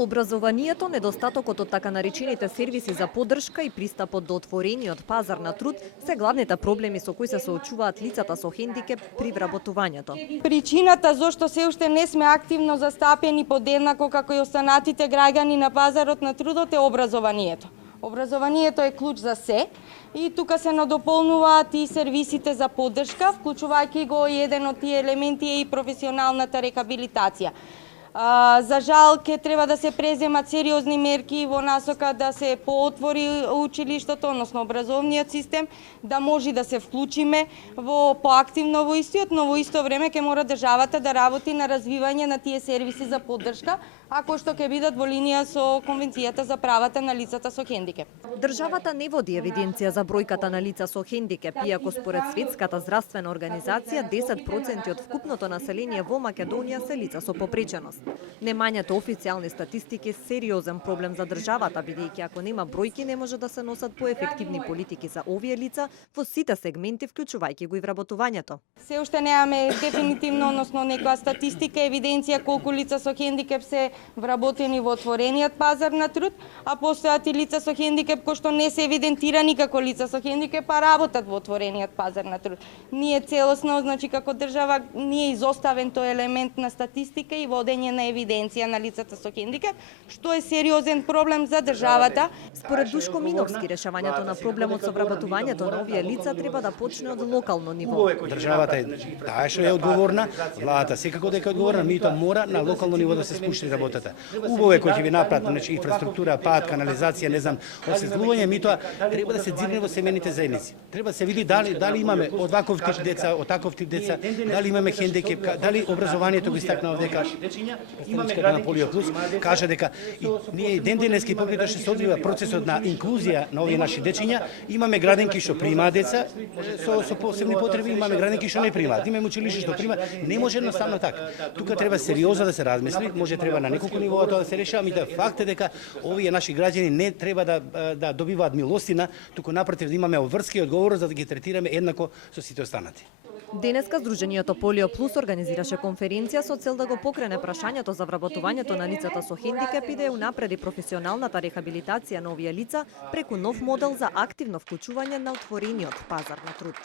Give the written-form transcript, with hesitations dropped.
Образованието, недостатокот од така наречените сервиси за поддршка и пристапот до отворениот пазар на труд се главните проблеми со кои се соочуваат лицата со хендикеп при вработувањето. Причината зошто се уште не сме активно застапени подеднако како и останатите граѓани на пазарот на трудот е образованието. Образованието е клуч за се и тука се надополнуваат и сервисите за поддршка, вклучувајќи го и еден од тие елементи е и професионалната рехабилитација. За жал, ќе треба да се преземат сериозни мерки во насока да се поотвори училиштето, односно образовниот систем, да може да се вклучиме поактивно во истиот, но во исто време ќе мора државата да работи на развивање на тие сервиси за поддршка, ако што ќе бидат во линија со Конвенцијата за правата на лицата со хендикеп. Државата не води евиденција за бројката на лица со хендикеп, иако според Светската здравствена организација 10% од вкупното население во Македонија се лица со попреченост. Немањето официјални статистики е сериозен проблем за државата, бидејќи ако нема бројки не може да се носат поефективни политики за овие лица во сите сегменти, вклучувајќи го и вработувањето. Се уште немаме дефинитивно, односно некоја статистика, евиденција колку лица со хендикеп се вработени во отворениот пазар на труд, а постојат и лица со хендикеп кои што не се евидентирани како лица со хендикеп, а работат во отворениот пазар на труд. Ние целосно, значи како држава, ние изоставен тој елемент на статистика и водење на евиденција на лицата со хендикеп, што е сериозен проблем за државата. Според Душко Миновски, решавањето на проблемот со вработувањето на овие лица треба да почне од локално ниво. Државата е таа што е одговорна, владата секако дека е одговорна, меѓутоа мора на локално ниво да се спушти работата. Убаво е кој ќе ви направи, значи инфраструктура, пат, канализација, не знам, осветлување, меѓутоа треба да се дзирне во семејните заедници. Треба да се види дали имаме одваков тип деца, од таков тип деца, дали имаме хендикеп, дали образованието го истакнаа дека представничката на Полио Плюс кажа дека ние ден денески покрај што се одвива процесот на инклузија на овие наши дечиња, имаме градинки што примаат деца со посебни потреби, имаме градинки што не примаат, имаме училиште што примаат, не може едноставно така. Тука треба сериозно да се размисли, може треба на неколку нивоа тоа да се решава, меѓутоа факт е дека овие наши граѓани не треба да добиваат милостина, туку напротив да имаме обврски и одговорност за да ги третираме еднакво со сите останати. Денеска Сдружениото Полио Плюс организираше конференција со цел да го покрене прашањето за вработувањето на лицата со хендикеп и да ја унапреди професионалната рехабилитација на овие лица преку нов модел за активно вклучување на отворениот пазар на труд.